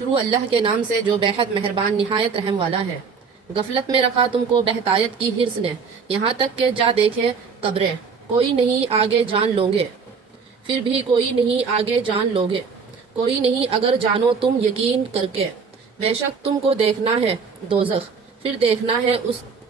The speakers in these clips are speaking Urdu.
شروع اللہ کے نام سے جو بےحد مہربان نہایت رحم والا ہے۔ غفلت میں رکھا تم کو بہتایت کی حرص نے، یہاں تک کہ جا دیکھے قبریں، کوئی نہیں آگے جان لوگے، پھر بھی کوئی نہیں آگے جان لوگے، کوئی نہیں اگر جانو تم یقین کر کے، بے شک تم کو دیکھنا ہے دوزخ، پھر دیکھنا ہے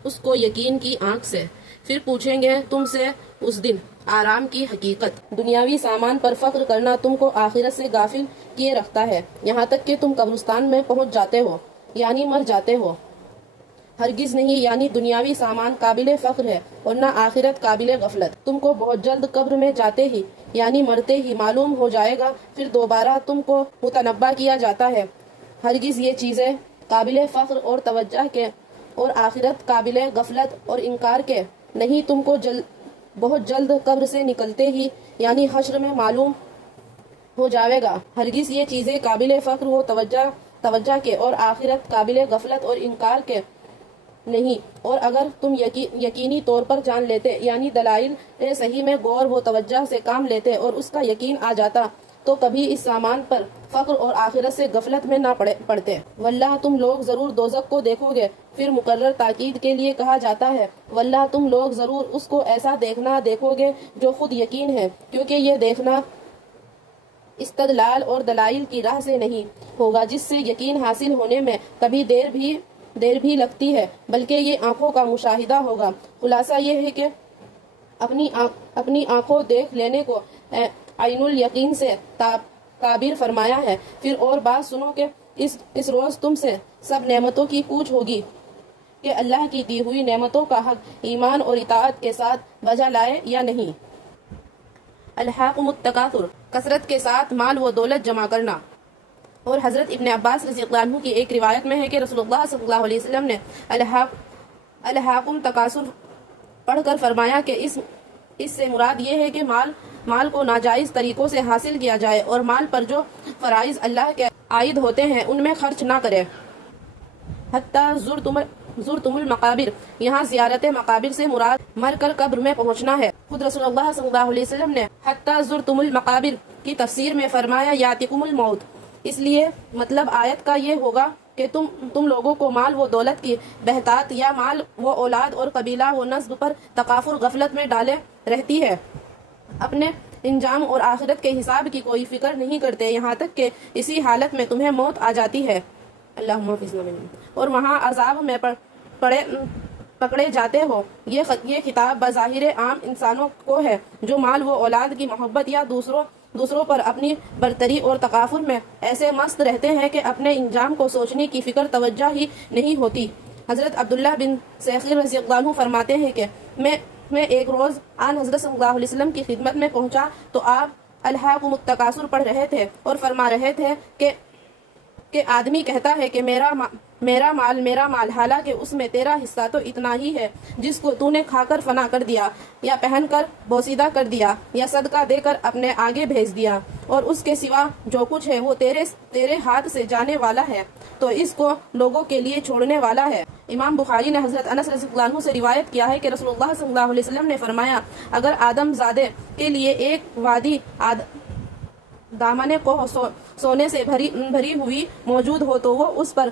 اس کو یقین کی آنکھ سے، پھر پوچھیں گے تم سے اس دن آرام کی حقیقت۔ دنیاوی سامان پر فخر کرنا تم کو آخرت سے غافل کیے رکھتا ہے، یہاں تک کہ تم قبرستان میں پہنچ جاتے ہو یعنی مر جاتے ہو۔ ہرگز نہیں، یعنی دنیاوی سامان قابل فخر ہے اور نہ آخرت قابل غفلت۔ تم کو بہت جلد قبر میں جاتے ہی یعنی مرتے ہی معلوم ہو جائے گا، پھر دوبارہ تم کو متنبہ کیا جاتا ہے۔ ہرگز یہ چیزیں قابل فخر اور توجہ کے اور آخرت قابل غفلت اور انکار کے نہیں، تم کو بہت جلد قبر سے نکلتے ہی یعنی حشر میں معلوم ہو جائے گا۔ ہرگز یہ چیزیں قابل فخر و توجہ کے اور آخرت قابل غفلت اور انکار کے نہیں، اور اگر تم یقینی طور پر جان لیتے یعنی دلائل صحیح میں غور و توجہ سے کام لیتے اور اس کا یقین آ جاتا تو کبھی اس سامان پر فخر اور آخرت سے غفلت میں نہ پڑتے۔ واللہ تم لوگ ضرور دوزخ کو دیکھو گے، پھر مقرر تاکید کے لیے کہا جاتا ہے واللہ تم لوگ ضرور اس کو ایسا دیکھو گے جو خود یقین ہے، کیونکہ یہ دیکھنا استدلال اور دلائل کی راہ سے نہیں ہوگا جس سے یقین حاصل ہونے میں کبھی دیر بھی لگتی ہے، بلکہ یہ آنکھوں کا مشاہدہ ہوگا۔ خلاصہ یہ ہے کہ اپنی آنکھوں دیکھ لینے کو عین الیقین سے تعبیر فرمایا ہے۔ پھر اور بات سنو کہ اس روز تم سے سب نعمتوں کی پوچھ ہوگی کہ اللہ کی دی ہوئی نعمتوں کا حق ایمان اور اطاعت کے ساتھ بجا لائے یا نہیں۔ الہاکم التکاثر، کثرت کے ساتھ مال و دولت جمع کرنا۔ اور حضرت ابن عباس رضی اللہ عنہ کی ایک روایت میں ہے کہ رسول اللہ صلی اللہ علیہ وسلم نے الہاکم تکاثر پڑھ کر فرمایا کہ اس سے مراد یہ ہے کہ مال کو ناجائز طریقوں سے حاصل کیا جائے اور مال پر جو فرائض اللہ کے عائد ہوتے ہیں ان میں خرچ نہ کرے۔ حتیٰ زرتم المقابر، یہاں زیارت مقابر سے مراد مر کر قبر میں پہنچنا ہے۔ خود رسول اللہ صلی اللہ علیہ وسلم نے حتیٰ زرتم المقابر کی تفسیر میں فرمایا یاتکم الموت، اس لیے مطلب آیت کا یہ ہوگا کہ تم لوگوں کو مال و دولت کی بہتات یا مال و اولاد اور قبیلہ و نسب پر تکافر غفلت میں ڈالے رہتی ہے، اپنے انجام اور آخرت کے حساب کی کوئی فکر نہیں کرتے، یہاں تک کہ اسی حالت میں تمہیں موت آ جاتی ہے، اللہم حفظنا منہ، اور وہاں عذاب میں پکڑے جاتے ہو۔ یہ خطاب بظاہر عام انسانوں کو ہے جو مال و اولاد کی محبت یا دوسروں پر اپنی برتری اور تکافر میں ایسے مست رہتے ہیں کہ اپنے انجام کو سوچنے کی فکر توجہ ہی نہیں ہوتی۔ حضرت عبداللہ بن سیخیر رضی اللہ عنہ فرماتے ہیں کہ میں ایک روز آن حضرت صلی اللہ علیہ وسلم کی خدمت میں پہنچا تو آپ الہاکم التکاثر پڑھ رہے تھے اور فرما رہے تھے کہ آدمی کہتا ہے کہ میرا مال، حالانکہ اس میں تیرا حصہ تو اتنا ہی ہے جس کو تو نے کھا کر فنا کر دیا یا پہن کر بوسیدہ کر دیا یا صدقہ دے کر اپنے آگے بھیج دیا، اور اس کے سوا جو کچھ ہے وہ تیرے ہاتھ سے جانے والا ہے، تو اس کو لوگوں کے لیے چھوڑنے والا ہے۔ امام بخاری نے حضرت انس رضی اللہ عنہ سے روایت کیا ہے کہ رسول اللہ صلی اللہ علیہ وسلم نے فرمایا اگر آدم زادے کے لیے ایک وادی دامنے کو سونے سے بھری ہوئی موجود ہو تو وہ اس پر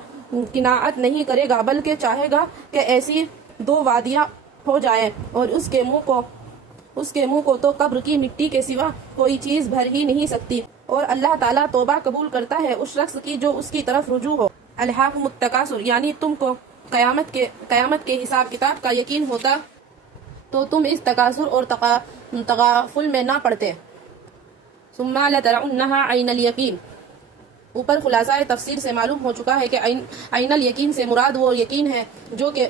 قناعت نہیں کرے گا، بلکہ چاہے گا کہ ایسی 2 وادیاں ہو جائیں، اور اس کے منہ کو تو قبر کی مٹی کے سوا کوئی چیز بھر ہی نہیں سکتی، اور اللہ تعالیٰ توبہ قبول کرتا ہے اس شخص کی جو اس کی طرف رجوع ہو۔ الہاکم التکاثر، یعنی تم کو قیامت کے حساب کتاب کا یقین ہوتا تو تم اس تکاثر اور تغافل میں نہ پڑتے۔ ثم لترونها عین الیقین، اوپر خلاصہ تفسیر سے معلوم ہو چکا ہے کہ عین الیقین سے مراد وہ یقین ہے جو کہ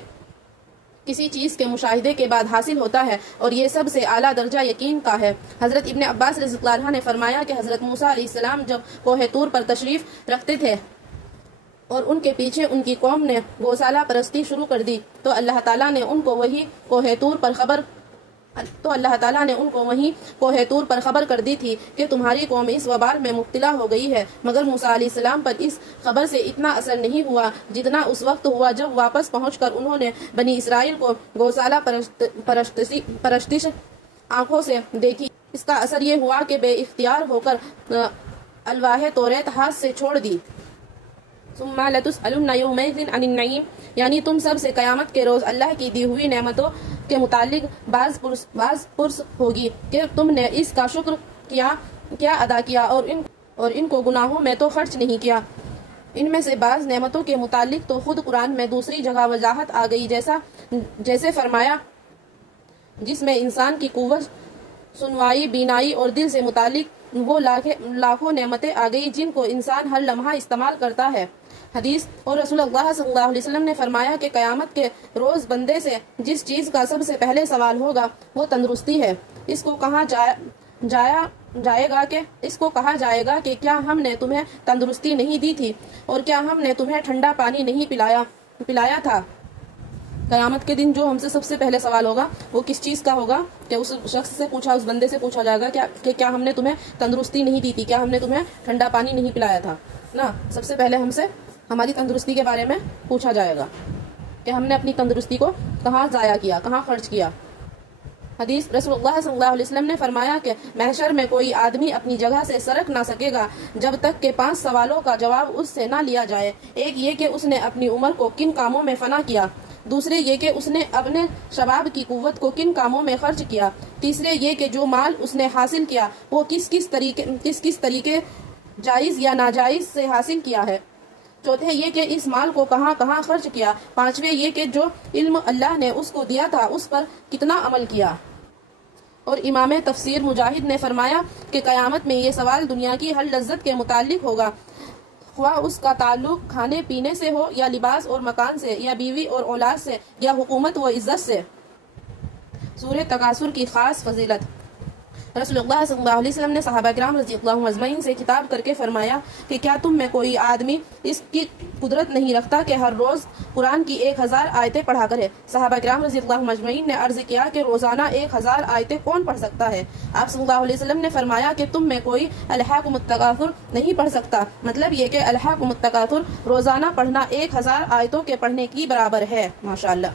کسی چیز کے مشاہدے کے بعد حاصل ہوتا ہے، اور یہ سب سے اعلیٰ درجہ یقین کا ہے۔ حضرت ابن عباس رضی اللہ عنہ نے فرمایا کہ حضرت موسیٰ علیہ السلام جب کوہ طور پر تشریف رکھتے تھے اور ان کے پیچھے ان کی قوم نے گوسالہ پرستی شروع کر دی تو اللہ تعالیٰ نے ان کو وہی کوہ طور پر خبر کر دی تھی کہ تمہاری قوم اس وبال میں مبتلا ہو گئی ہے، مگر موسیٰ علیہ السلام پر اس خبر سے اتنا اثر نہیں ہوا جتنا اس وقت ہوا جب واپس پہنچ کر انہوں نے بنی اسرائیل کو گوسالہ پرستش آنکھوں سے دیکھی۔ اس کا اثر یہ ہوا کہ بے اختیار ہو کر الواح توریت ہاتھ سے چھوڑ دی ثم لتسألن یومئذ عن النعیم، یعنی تم سب سے قیامت کے روز اللہ کی دی ہوئی نعمتوں کے متعلق باز پرس ہوگی کہ تم نے اس کا شکر کیا ادا کیا اور ان کو گناہوں میں تو خرچ نہیں کیا۔ ان میں سے بعض نعمتوں کے متعلق تو خود قرآن میں دوسری جگہ وضاحت آ گئی، جیسے فرمایا جس میں انسان کی قوت، سنوائی، بینائی اور دل سے متعلق وہ لاکھوں نعمتیں آ گئی جن کو انسان ہر لمحہ استعمال کرتا ہے۔ حدیث اور رسول اللہ صلی اللہ علیہ وسلم نے فرمایا کہ قیامت کے روز بندے سے جس چیز کا سب سے پہلے سوال ہوگا وہ تندرستی ہے۔ اس کو کہا جائے گا کہ کیا ہم نے تمہیں تندرستی نہیں دی تھی اور کیا ہم نے تمہیں ٹھنڈا پانی نہیں پلایا تھا۔ قیامت کے دن جو ہم سے سب سے پہلے سوال ہوگا وہ کس چیز کا ہوگا کہ اس شخص سے اس بندے سے پوچھا جائے گا کہ کیا ہم نے تمہیں تندرستی نہیں دی تھی، کیا ہم نے تمہیں ٹھنڈا پانی نہیں پلایا تھا نا۔ سب سے پہلے ہم سے ہماری تندرستی کے بارے میں پوچھا جائے گا کہ ہم نے اپنی تندرستی کو کہاں ضائع کیا، کہاں خرچ کیا۔ حدیث رسول اللہ صلی اللہ علیہ وسلم نے فرمایا کہ محشر میں کوئی آدمی اپنی جگہ سے سرک نہ سکے گا جب تک کہ 5 سوالوں کا جواب اس سے نہ لیا جائے۔ ایک یہ کہ اس نے اپنی عمر کو کن کاموں میں فنا کیا، دوسرے یہ کہ اس نے اپنے شباب کی قوت کو کن کاموں میں خرچ کیا، تیسرے یہ کہ جو مال اس نے حاصل کیا وہ کس کس طریقے جائز یا ناجائز سے حاصل کیا ہے، چوتھے یہ کہ اس مال کو کہاں کہاں خرچ کیا، پانچویں یہ کہ جو علم اللہ نے اس کو دیا تھا اس پر کتنا عمل کیا۔ اور امام تفسیر مجاہد نے فرمایا کہ قیامت میں یہ سوال دنیا کی ہر لذت کے متعلق ہوگا، خواہ اس کا تعلق کھانے پینے سے ہو یا لباس اور مکان سے یا بیوی اور اولاد سے یا حکومت و عزت سے۔ سورہ تکاثر کی خاص فضیلت۔ رسول اللہ صلی اللہ علیہ وسلم نے صحابہ کرام رضی اللہ اجمعین سے خطاب کر کے فرمایا کہ کیا تم میں کوئی آدمی اس کی قدرت نہیں رکھتا کہ ہر روز قرآن کی 1000 آیتیں پڑھا کرے؟ صحابہ کرام رضی اللہ اجمعین نے عرض کیا کہ روزانہ 1000 آیتیں کون پڑھ سکتا ہے؟ آپ صلی اللہ علیہ وسلم نے فرمایا کہ تم میں کوئی الہاکم التکاثر نہیں پڑھ سکتا، مطلب یہ کہ الہاکم التکاثر روزانہ پڑھنا 1000 آیتوں کے پڑھنے کی برابر ہے۔ ماشاءاللہ۔